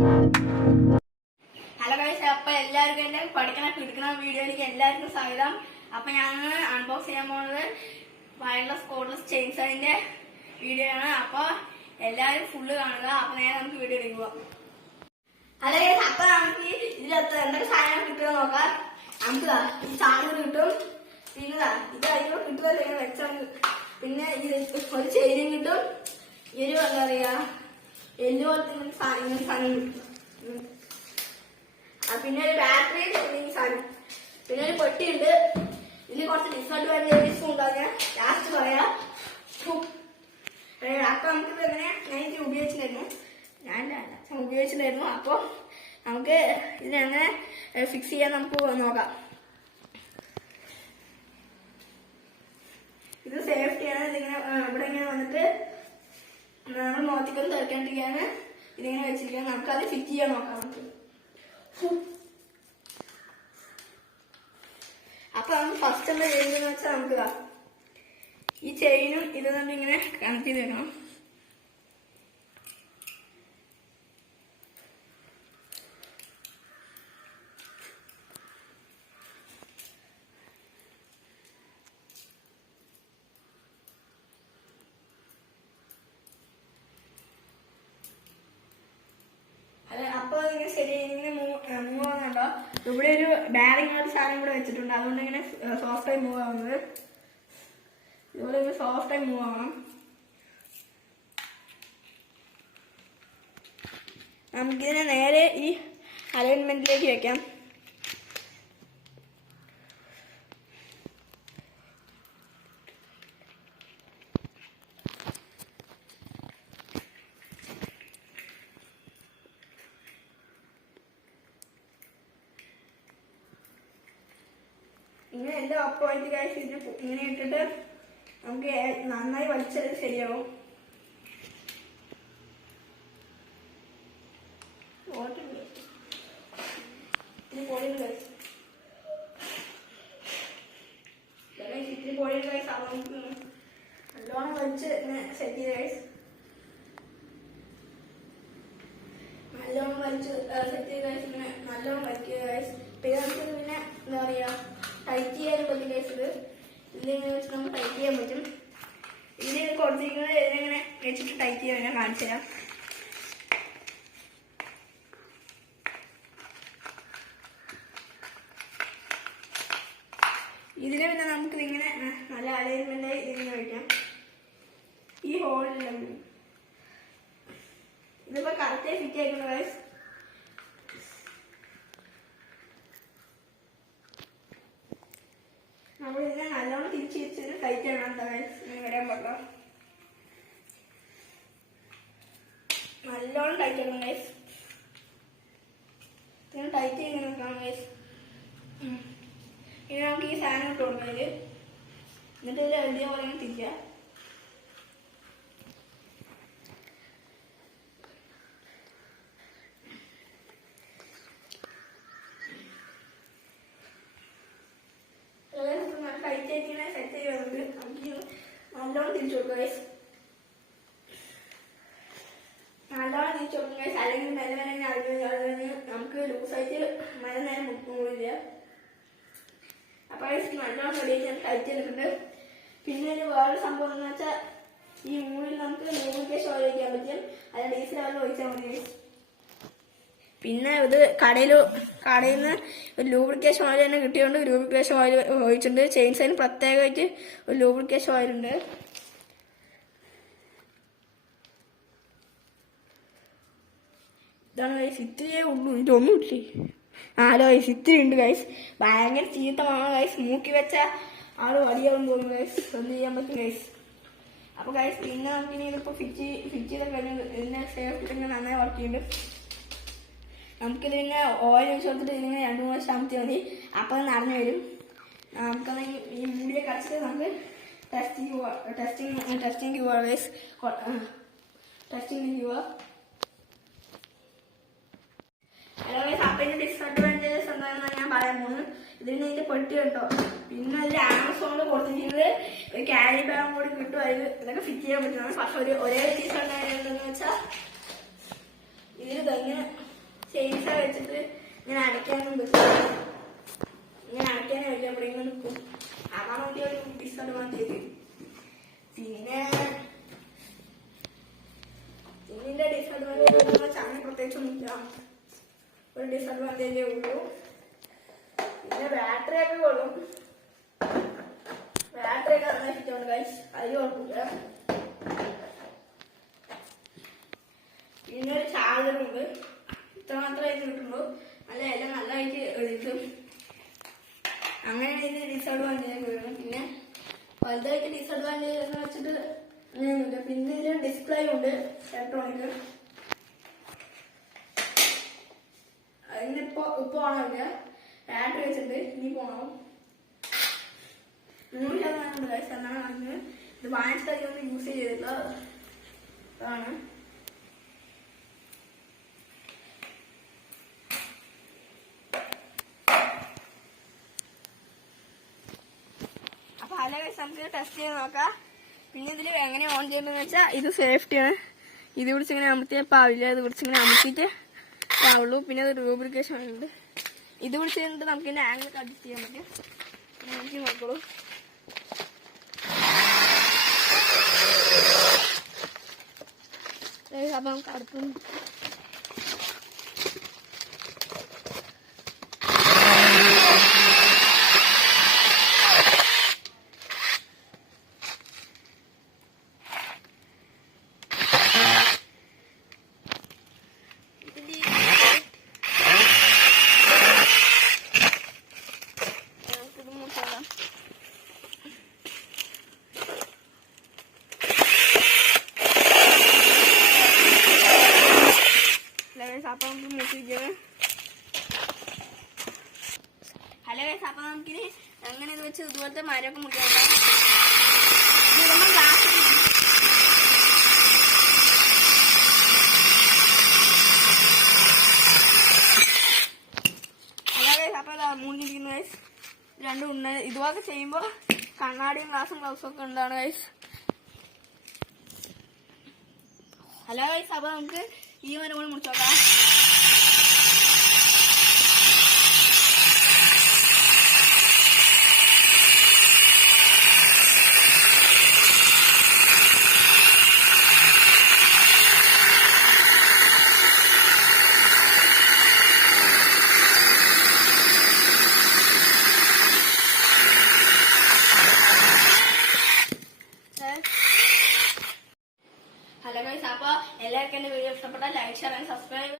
Hello guys, അപ്പൊ എല്ലാവർക്കും എന്റെ പഠിക്കണ വീഡിയോയിലേക്ക് എല്ലാവർക്കും സ്വാഗതം. അപ്പൊ ഞാൻ അൺബോക്സ് ചെയ്യാൻ പോകുന്നത് വയർലെസ് കോർഡ്ലെസ് ചെയിൻസോന്റെ വീഡിയോ ആണ്. അപ്പൊ എല്ലാവരും ഫുള്ള് കാണുക. അപ്പൊ നേരെ നമുക്ക് വീഡിയോ എടുക്കുക. ഹലോ ഗൈസ്, അപ്പൊ നമുക്ക് ഇതിലത്തെ എന്തൊക്കെ സാധനം കിട്ടുക നോക്കാം. നമുക്ക് ഈ ചാർജർ കിട്ടും, പിന്നെ ഇത് അതിലോ കിട്ടുമല്ലോ ഇങ്ങനെ വെച്ചാൽ, പിന്നെ ഒരു ചെയിനും കിട്ടും, ഈ ഒരു എന്താ പറയാ എല്ലു പോലത്തെ ഇങ്ങനെ സാധനം കിട്ടും, പിന്നെ ഒരു ബാറ്ററി സാധനം, പിന്നെ ഒരു പെട്ടിയുണ്ട്. ഇതിൽ കുറച്ച് ഡിസ്അഡ്വാൻറ്റേജസും ഉണ്ടാകും, ഞാൻ ലാസ്റ്റ് പറയാം. അപ്പൊ നമുക്ക് എങ്ങനെ ഞാൻ ഇത് ഉപയോഗിച്ചിട്ടുണ്ടായിരുന്നു, ഞാൻ ഉപയോഗിച്ചിട്ടുണ്ടായിരുന്നു. അപ്പൊ നമുക്ക് ഇതിനെങ്ങനെ ഫിക്സ് ചെയ്യാൻ നമുക്ക് നോക്കാം. ഇത് സേഫ്റ്റിയാണ്. ഇതിങ്ങനെ ഇവിടെ ഇങ്ങനെ വന്നിട്ട് നമ്മൾ മോത്തിക്കൊന്നും തെറിക്കാണ്ടിരിക്കാണ് ഇതിങ്ങനെ വെച്ചിരിക്കുന്നത്. നമുക്ക് അത് ഫിറ്റ് ചെയ്യാൻ നോക്കാം. നമുക്ക് അപ്പൊ നമുക്ക് ഫസ്റ്റ് എന്താ ചെയ്യുന്നതെന്ന് വെച്ചാൽ, നമുക്ക് ഈ ചെയിനും ഇത് നമ്മൾ ഇങ്ങനെ കണക്ട് ചെയ്ത് വെക്കണം. അപ്പൊ ഇങ്ങനെ ശരി ഇങ്ങനെ മൂവ് ആവുന്നുണ്ടോ? ഇവിടെ ഒരു ബാരിങ് ആയിട്ട് സാധനം കൂടെ വെച്ചിട്ടുണ്ട്, അതുകൊണ്ട് ഇങ്ങനെ സോഫ്റ്റ് ആയി മൂവ് ആവുന്നത്. ഇവിടെ ഇങ്ങനെ സോഫ്റ്റ് ആയി മൂവ് ആവണം. നമുക്കിതിനെ നേരെ ഈ അലൈൻമെന്റിലേക്ക് വെക്കാം. ഇങ്ങനെ എല്ലാം ഒപ്പമായിട്ട് കാശ് ഇങ്ങനെ ഇട്ടിട്ട് നമുക്ക് നന്നായി വലിച്ചത് ശരിയാവും. ഇത്തിരി പൊടിയുണ്ട് കാശ്, ഇത്തിരി പൊടിയുണ്ട് കാശ്. അത് നമുക്ക് നല്ലോണം വലിച്ച് സെറ്റ് ചെയ്ത് കാശ്, നല്ലോണം വലിച്ച് സെറ്റ് ചെയ്ത് കാശ്. ഇങ്ങനെ നല്ലോണം വലിക്കുക കാശ്. പിന്നെ നമുക്ക് പിന്നെ എന്താ പറയാ ടൈറ്റ് ചെയ്യാനും പറ്റും കേസ്. ഇതിലിങ്ങനെ വെച്ച് നമുക്ക് ടൈറ്റ് ചെയ്യാൻ പറ്റും. ഇതിൽ കൊടുത്തിരിക്കുന്നത് ഇതിനെങ്ങനെ വെച്ചിട്ട് ടൈറ്റ് ചെയ്യാൻ ഞാൻ കാണിച്ചു തരാം. ഇതിന് പിന്നെ നമുക്ക് ഇങ്ങനെ നല്ല അലൈൻമെന്റായി ഇതിങ്ങനെ വയ്ക്കാം. ഈ ഹോളിൽ ഇതിപ്പോ കറക്റ്റായി ഫിറ്റ് ആയിരിക്കുന്ന ഗൈസ്. നമ്മൾ ഇതിനെ നല്ലോണം തിരിച്ച് ടൈറ്റ് ചെയ്യണം. വരാൻ പാടില്ല, നല്ലോണം ടൈറ്റ് ചെയ്യണം ഗൈസ്. ഇങ്ങനെ ടൈറ്റ് ചെയ്ത് നോക്കണം ഗൈസ്. ഇനി നമുക്ക് ഈ സാധനം ഇട്ട് കൊടുക്കാം ഇതിൽ. എന്നിട്ട് ഇതിൽ എഴുതിയ പോലെ തിരിക്കുക. സെറ്റ് ചെയ്യുന്നുണ്ട്. നമുക്ക് നല്ലോണം തിരിച്ചു കൊടുക്കുക ഗൈസ്, നല്ലോണം തിരിച്ചു കൊടുക്കുക ഗൈസ്. അല്ലെങ്കിൽ മെല്ലെ മെല്ലെ അറിഞ്ഞ് നമുക്ക് ലൂസായിട്ട് മെല്ലെ നേരം മുട്ടില്ല. അപ്പൊ നല്ലോണം റെഡിയായിട്ട് ടൈറ്റ് ചെയ്തിട്ടുണ്ട്. പിന്നെ ഒരു വേറെ സംഭവം എന്ന് വെച്ചാൽ, ഈ മൂന്നിൽ നമുക്ക് ലൂബ്രിക്കേഷൻ ഓയിൽ ഒഴിക്കാൻ പറ്റും, അത് ഡീസൽ ഓയിൽ ഒഴിച്ചാൽ മതി. പിന്നെ ഇത് കടയിൽ നിന്ന് ഒരു ലൂബ്രിക്കേഷൻ ഓയിൽ തന്നെ കിട്ടിയോണ്ട് ലൂബ്രിക്കേഷൻ ഓയിൽ ഒഴിച്ചിട്ടുണ്ട്. ചെയിൻസൈന് പ്രത്യേകമായിട്ട് ഒരു ലൂബ്രിക്കേഷൻ ഓയിലുണ്ട്. ഇതാണ് ഗൈസ്, ഇത്രയേ ഉള്ളൂ, ഇതൊന്നും ഇല്ലേ. ഗൈസ് ഇത്തിരി ഉണ്ട് ഗൈസ്. ഭയങ്കര ചീത്തമാണ് ഗൈസ്. മൂക്കി വെച്ച ആള് വലിയാവും തോന്നുന്നു ഗൈസ്. ഒന്നും ചെയ്യാൻ പറ്റും ഗൈസ്. അപ്പൊ ഗൈസ് പിന്നെ നമുക്കിനി ഇതിപ്പോ ഫിറ്റ് ചെയ്ത കഴിഞ്ഞാൽ ഇതിന്റെ സേഫ്റ്റി തന്നെ നന്നായി വർക്ക് ചെയ്യുന്നുണ്ട്. നമുക്കിതിങ്ങനെ ഓയിൽ വെച്ച് കൊടുത്തിട്ട് ഇതിങ്ങനെ 2-3 പ്രാവശ്യം അമർത്തിയാൽ മതി. അപ്പൊ അത് നിറഞ്ഞു വരും. നമുക്കത് ഈ മൂടിയെ കടിച്ചിട്ട് നമുക്ക് ടെസ്റ്റിംഗ് പോവാ ഗൈസ്. ടെസ്റ്റിംഗ് പോവാ. ഹലോ ഗൈസ്, അപ്പൊ ഇതിന്റെ ഡിസ്അഡ്വാൻറ്റേജസ് എന്താണെന്നാണ് ഞാൻ പറയാൻ പോകുന്നത്. ഇതിന് ഇതിന്റെ പെട്ടി കേട്ടോ. പിന്നെ അതിൽ ആമസോണിൽ കൊടുത്തിരിക്കുന്നത് ഒരു ക്യാരി ബാഗ് കൂടി കിട്ടും. അതിൽ ഇതൊക്കെ ഫിറ്റ് ചെയ്യാൻ പറ്റുന്നതാണ്. പക്ഷെ ഒരേ ചീസ് ഉണ്ടായിരുന്നെന്ന് വെച്ചാൽ ഇതിൽ ഇങ്ങനെ അഡ്വാൻറ്റേജ് അങ്ങനെ പ്രത്യേകിച്ചൊന്നുമില്ല. ഒരു ഡിസഡ്വാൻറ്റേജേ ഉള്ളൂ. പിന്നെ ബാറ്ററി ഒക്കെ കൊള്ളും. ബാറ്ററി ഒക്കെ നല്ല ഹിറ്റുണ്ട് ഗൈസ്, അതിൽ കുഴപ്പമില്ല. പിന്നെ ഒരു ചാർജറുണ്ട്. ഇത്ര മാത്രമേ കിട്ടുള്ളൂ. അല്ല എല്ലാം നല്ലതായിട്ട് എടുക്കും. അങ്ങനെയാണ് ഇതിന് ഡിസഡ്വാൻറ്റേജ് വരുന്നത്. പിന്നെ വലുതായിട്ട് ഡിസഡ്വാൻറ്റേജ് എന്ന് വെച്ചിട്ട് അങ്ങനെയൊന്നുമില്ല. പിന്നെ ഇതിന് ഡിസ്പ്ലേ ഉണ്ട് ഇലക്ട്രോണിക്. അതിനിപ്പോ ഓണമില്ല. ബാറ്ററി വെച്ചിട്ടുണ്ട്, ഇനി പോണം. 100% ഗൈസ് എന്നാണ് കാണിക്കുന്നത്. ഇത് വാങ്ങിച്ചിട്ട് അധികം യൂസ് ചെയ്തില്ല. അതാണ്. അപ്പൊ അല്ല ഗൈസ് നമുക്ക് ടെസ്റ്റ് ചെയ്ത് നോക്കാം. പിന്നെ ഇതിൽ എങ്ങനെ ഓൺ ചെയ്യുന്നതെന്ന് വെച്ചാൽ ഇത് സേഫ്റ്റിയാണ്. ഇത് പിടിച്ചിങ്ങനെ അമർത്തിയപ്പോൾ ആവില്ല. ഇത് പിടിച്ചിങ്ങനെ അമർത്തിയിട്ട് ആവുള്ളൂ. പിന്നെ അത് റൂബ്രിക്കേഷൻ ഉണ്ട്. ഇത് പിടിച്ച് കഴിഞ്ഞിട്ട് നമുക്ക് ഇതിന്റെ ആംഗിൾ അഡ്ജസ്റ്റ് ചെയ്യാൻ പറ്റും. എനിക്ക് നോക്കോളൂ. അപ്പൊ നമുക്ക് അടുത്തും അപ്പൊ നമുക്ക് മുട്ടിരിക്കുന്നത്. ഹലോ ഗൈസ്, അപ്പൊ നമുക്കിനി അങ്ങനെ ഇത് വെച്ച് ഇതുപോലത്തെ മരമൊക്കെ മുട്ടിയാൽ ഗ്ലാസ്. ഹലോ ഗൈസ്, അപ്പൊ മുന്നിരിക്കുന്നു ഗൈസ്. രണ്ടും ഉണ്ട്. ഇതുപോലെ ചെയ്യുമ്പോ കണ്ണാടിയും ഗ്ലാസും ഗ്ലൗസും ഒക്കെ ഉണ്ടാണ് ഗൈസ്. ഹലോ ഗൈസ്, അപ്പൊ നമുക്ക് ഈ മരം കൂടി മുറിച്ചോക്കാം. ഹലോ ഗൈസ്, അപ്പൊ എല്ലാവർക്കും എന്റെ വീഡിയോ ഇഷ്ടപ്പെട്ടാൽ ലൈക്ക്, ഷെയർ ആൻഡ് സബ്സ്ക്രൈബ്.